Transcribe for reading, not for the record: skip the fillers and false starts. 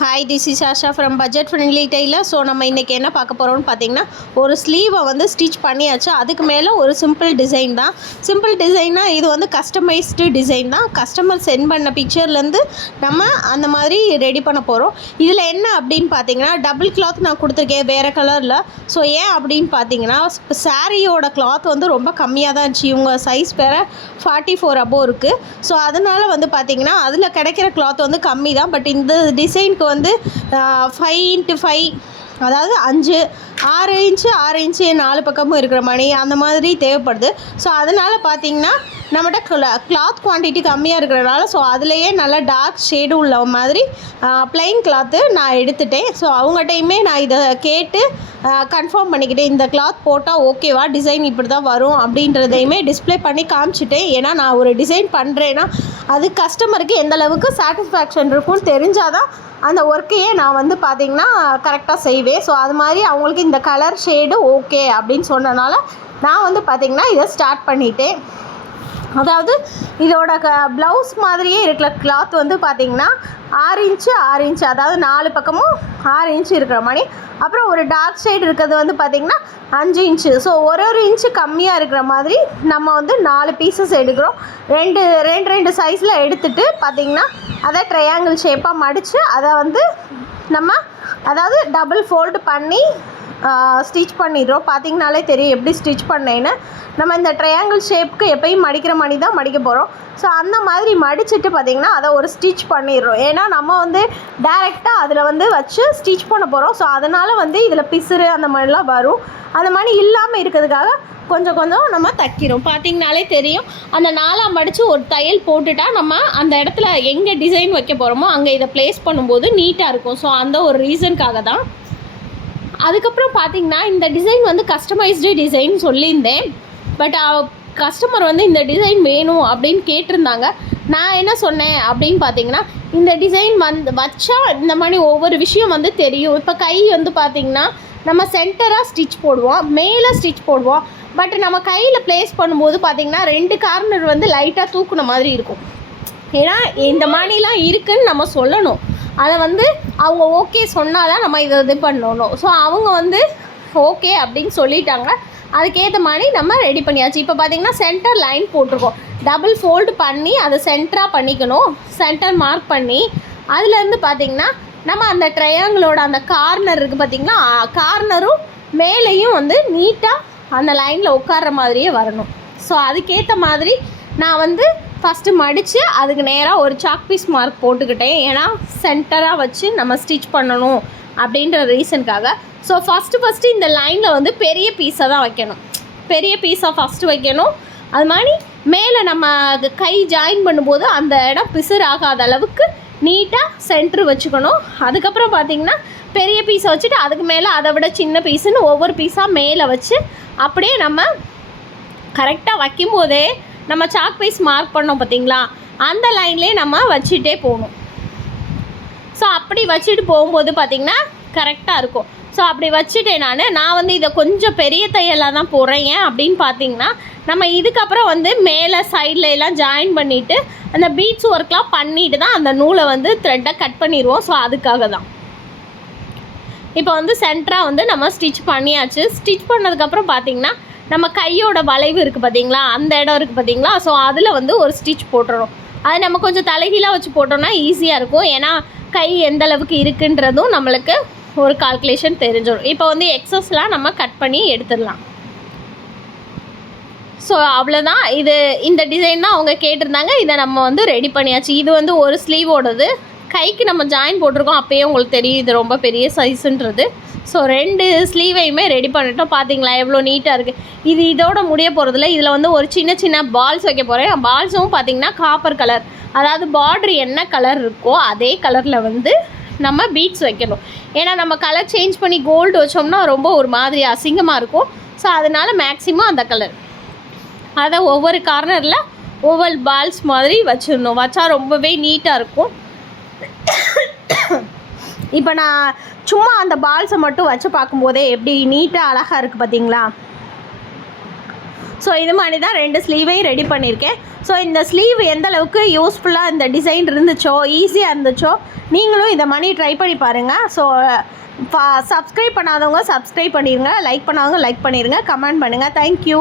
Hi, this is Asha from budget friendly tailor. So நம்ம இன்றைக்கி என்ன பார்க்க போகிறோம்னு பார்த்தீங்கன்னா, ஒரு ஸ்லீவை வந்து ஸ்டிச் பண்ணியாச்சு. அதுக்கு மேலே ஒரு சிம்பிள் டிசைன் தான். சிம்பிள் டிசைன்னா இது வந்து கஸ்டமைஸ்டு டிசைன் தான். கஸ்டமர் சென்ட் பண்ண பிக்சர்லேருந்து நம்ம அந்த மாதிரி ரெடி பண்ண போகிறோம். இதில் என்ன அப்படின்னு பார்த்தீங்கன்னா, டபுள் கிளாத் நான் கொடுத்துருக்கேன் வேறு கலரில். ஸோ ஏன் அப்படின்னு பார்த்தீங்கன்னா, சாரியோட கிளாத் வந்து ரொம்ப கம்மியாக தான் இருந்துச்சு. இவங்க சைஸ் வேறு 44 அபோவ் இருக்குது. ஸோ அதனால் வந்து பார்த்திங்கன்னா அதில் கிடைக்கிற கிளாத் வந்து கம்மி தான். பட் இந்த டிசைனுக்கு வந்து 5x5, அதாவது 6 இன்ச்சு 6 இன்ச்சு 4 பக்கமும் இருக்கிற மாதிரி அந்த மாதிரி தேவைப்படுது. ஸோ அதனால் பார்த்திங்கன்னா நம்மகிட்ட கிளாத் குவான்டிட்டி கம்மியாக இருக்கிறனால ஸோ அதுலேயே நல்லா டார்க் ஷேடு உள்ள மாதிரி ப்ளைன் கிளாத்து நான் எடுத்துட்டேன். ஸோ அவங்ககிட்டையுமே நான் இதை கேட்டு கன்ஃபார்ம் பண்ணிக்கிட்டேன். இந்த கிளாத் போட்டால் ஓகேவா, டிசைன் இப்படி தான் வரும் அப்படின்றதையுமே டிஸ்பிளே பண்ணி காமிச்சிட்டேன். ஏன்னா நான் ஒரு டிசைன் பண்ணுறேன்னா அது கஸ்டமருக்கு எந்த அளவுக்கு சாட்டிஸ்ஃபேக்ஷன் இருக்கும்னு தெரிஞ்சால் தான் அந்த ஒர்க்கையே நான் வந்து பார்த்திங்கன்னா கரெக்டாக செய்வேன். ஸோ அது மாதிரி அவங்களுக்கு இந்த கலர் ஷேடு ஓகே அப்படின்னு சொன்னனால நான் வந்து பார்த்திங்கன்னா இதை ஸ்டார்ட் பண்ணிட்டேன். அதாவது இதோட ப்ளவுஸ் மாதிரியே இருக்கிற கிளாத் வந்து பார்த்திங்கன்னா 6 இன்ச்சு, அதாவது 4 பக்கமும் 6 இன்ச்சு இருக்கிற மாதிரி. அப்புறம் ஒரு டார்க் ஷேட் இருக்கிறது வந்து பார்த்திங்கன்னா 5 இன்ச்சு. ஸோ ஒரு இன்ச்சு கம்மியாக இருக்கிற மாதிரி நம்ம வந்து 4 பீசஸ் எடுக்கிறோம். ரெண்டு சைஸில் எடுத்துகிட்டு பார்த்திங்கன்னா அதை ட்ரையாங்கிள் ஷேப்பாக மடித்து அதை வந்து நம்ம அதாவது டபுள் ஃபோல்டு பண்ணி ஸ்டிச் பண்ணிடுறோம். பார்த்திங்கனாலே தெரியும் எப்படி ஸ்டிச் பண்ணேன்னு. நம்ம இந்த ட்ரையாங்கிள் ஷேப்புக்கு எப்பயும் மடிக்கிற மாதிரி தான் மடிக்க போகிறோம். ஸோ அந்த மாதிரி மடிச்சுட்டு பார்த்திங்கன்னா அதை ஒரு ஸ்டிச் பண்ணிடுறோம். ஏன்னா நம்ம வந்து டைரெக்டாக அதில் வந்து வச்சு ஸ்டிச் பண்ண போகிறோம். ஸோ அதனால் வந்து இதில் பிசுறு அந்த மாதிரிலாம் வரும். அந்த மாதிரி இல்லாமல் இருக்கிறதுக்காக கொஞ்சம் நம்ம தைக்கிறோம். பார்த்திங்கனாலே தெரியும். அந்த 4ஆக மடித்து ஒரு தையல் போட்டுட்டா நம்ம அந்த இடத்துல எங்கே டிசைன் வைக்க போகிறோமோ அங்கே இதை ப்ளேஸ் பண்ணும்போது நீட்டாக இருக்கும். ஸோ அந்த ஒரு ரீசனுக்காக தான். அதுக்கப்புறம் பார்த்திங்கன்னா இந்த டிசைன் வந்து கஸ்டமைஸ்டு டிசைன் சொல்லியிருந்தேன். பட் கஸ்டமர் வந்து இந்த டிசைன் வேணும் அப்படின்னு கேட்டிருந்தாங்க. நான் என்ன சொன்னேன் அப்படின்னு பார்த்திங்கன்னா, இந்த டிசைன் வச்சா இந்த மாதிரி ஒவ்வொரு விஷயம் வந்து தெரியும். இப்போ கை வந்து பார்த்திங்கன்னா நம்ம சென்டராக ஸ்டிச் போடுவோம், மேலே ஸ்டிச் போடுவோம். பட் நம்ம கையில் ப்ளேஸ் பண்ணும்போது பார்த்திங்கன்னா 2 கார்னர் வந்து லைட்டாக தூக்குன மாதிரி இருக்கும். ஏன்னா இந்த மாதிரிலாம் இருக்குதுன்னு நம்ம சொல்லணும். அதை வந்து அவங்க ஓகே சொன்னால் தான் நம்ம இதை இது பண்ணணும். ஸோ அவங்க வந்து ஓகே அப்படின்னு சொல்லிட்டாங்க. அதுக்கேற்ற மாதிரி நம்ம ரெடி பண்ணியாச்சு. இப்போ பார்த்திங்கன்னா சென்டர் லைன் போட்டிருக்கோம். டபுள் ஃபோல்டு பண்ணி அதை சென்டராக பண்ணிக்கணும். சென்டர் மார்க் பண்ணி அதுலேருந்து பார்த்திங்கன்னா நம்ம அந்த ட்ரையாங்கிளோட அந்த கார்னர் இருக்குது பார்த்திங்கன்னா, கார்னரும் மேலேயும் வந்து நீட்டாக அந்த லைனில் உட்கார்ற மாதிரியே வரணும். ஸோ அதுக்கேற்ற மாதிரி நான் வந்து ஃபஸ்ட்டு மடித்து அதுக்கு நேராக ஒரு சாக் பீஸ் மார்க் போட்டுக்கிட்டேன். ஏன்னா சென்டராக வச்சு நம்ம ஸ்டிச் பண்ணணும் அப்படின்ற ரீசனுக்காக. ஸோ ஃபஸ்ட்டு இந்த லைனில் வந்து பெரிய பீஸை தான் வைக்கணும். பெரிய பீஸாக ஃபஸ்ட்டு வைக்கணும். அது மாதிரி மேலே நம்ம கை ஜாயின் பண்ணும்போது அந்த இடம் பிசுறாகாத அளவுக்கு நீட்டாக சென்ட்ரு வச்சுக்கணும். அதுக்கப்புறம் பார்த்திங்கன்னா பெரிய பீஸை வச்சுட்டு அதுக்கு மேலே அதை விட சின்ன பீஸுன்னு ஒவ்வொரு பீஸாக மேலே வச்சு அப்படியே நம்ம கரெக்டாக வைக்கும்போதே நம்ம சாக் பீஸ் மார்க் பண்ணோம் பார்த்திங்களா, அந்த லைன்லேயே நம்ம வச்சுட்டே போகணும். ஸோ அப்படி வச்சுட்டு போகும்போது பார்த்திங்கன்னா கரெக்டாக இருக்கும். ஸோ அப்படி வச்சுட்டேன் நான் வந்து இதை கொஞ்சம் பெரிய தையலாக தான் போடுறேன். ஏன் அப்படின்னு பார்த்திங்கன்னா, நம்ம இதுக்கப்புறம் வந்து மேலே சைடில் எல்லாம் ஜாயின் பண்ணிவிட்டு அந்த பீட்ஸ் ஒர்க்லாம் பண்ணிவிட்டு தான் அந்த நூலை வந்து த்ரெட்டை கட் பண்ணிடுவோம். ஸோ அதுக்காக தான். இப்போ வந்து சென்டராக வந்து நம்ம ஸ்டிச் பண்ணியாச்சு. ஸ்டிச் பண்ணதுக்கப்புறம் பார்த்திங்கன்னா நம்ம கையோட வளைவு இருக்குது பார்த்திங்களா, அந்த இடம் இருக்குது பார்த்திங்களா. ஸோ அதில் வந்து ஒரு ஸ்டிச் போட்டுறோம். அது நம்ம கொஞ்சம் தலைகீழாக வச்சு போட்டோம்னா ஈஸியாக இருக்கும். ஏன்னா கை எந்த அளவுக்கு இருக்குன்றதும் நம்மளுக்கு ஒரு கால்குலேஷன் தெரிஞ்சிடும். இப்போ வந்து எக்ஸஸ்லாம் நம்ம கட் பண்ணி எடுத்துடலாம். ஸோ அவ்வளோதான். இந்த டிசைன் தான் அவங்க கேட்டிருந்தாங்க. இதை நம்ம வந்து ரெடி பண்ணியாச்சு. இது வந்து ஒரு ஸ்லீவோடது. கைக்கு நம்ம ஜாயின் போட்டிருக்கோம். அப்போயே உங்களுக்கு தெரியும் இது ரொம்ப பெரிய சைஸுன்றது. ஸோ 2 ஸ்லீவையுமே ரெடி பண்ணிட்டோம். பார்த்தீங்களா எவ்வளோ நீட்டாக இருக்குது. இதோட முடிய போகிறதில்ல. இதில் வந்து ஒரு சின்ன பால்ஸ் வைக்க போகிறேன். பால்ஸும் பார்த்திங்கன்னா காப்பர் கலர், அதாவது பார்ட்ரு என்ன கலர் இருக்கோ அதே கலரில் வந்து நம்ம பீட்ஸ் வைக்கணும். ஏன்னா நம்ம கலர் சேஞ்ச் பண்ணி கோல்டு வச்சோம்னா ரொம்ப ஒரு மாதிரி அசிங்கமாக இருக்கும். ஸோ அதனால் மேக்ஸிமம் அந்த கலர் அதை ஒவ்வொரு கார்னரில் ஒவ்வொரு பால்ஸ் மாதிரி வச்சிடணும். வச்சா ரொம்பவே நீட்டாக இருக்கும். இப்போ நான் சும்மா அந்த பால்ஸை மட்டும் வச்சு பார்க்கும்போதே எப்படி நீட்டாக அழகாக இருக்குது பார்த்திங்களா. ஸோ இது மாதிரி தான் 2 ஸ்லீவையும் ரெடி பண்ணியிருக்கேன். ஸோ இந்த ஸ்லீவ் எந்த அளவுக்கு யூஸ்ஃபுல்லாக இந்த டிசைன் இருந்துச்சோ, ஈஸியாக இருந்துச்சோ, நீங்களும் இதை மாதிரி ட்ரை பண்ணி பாருங்கள். ஸோ சப்ஸ்கிரைப் பண்ணாதவங்க சப்ஸ்கிரைப் பண்ணிடுங்க, லைக் பண்ணாதவங்க லைக் பண்ணிடுங்க, கமெண்ட் பண்ணுங்கள். தேங்க்யூ.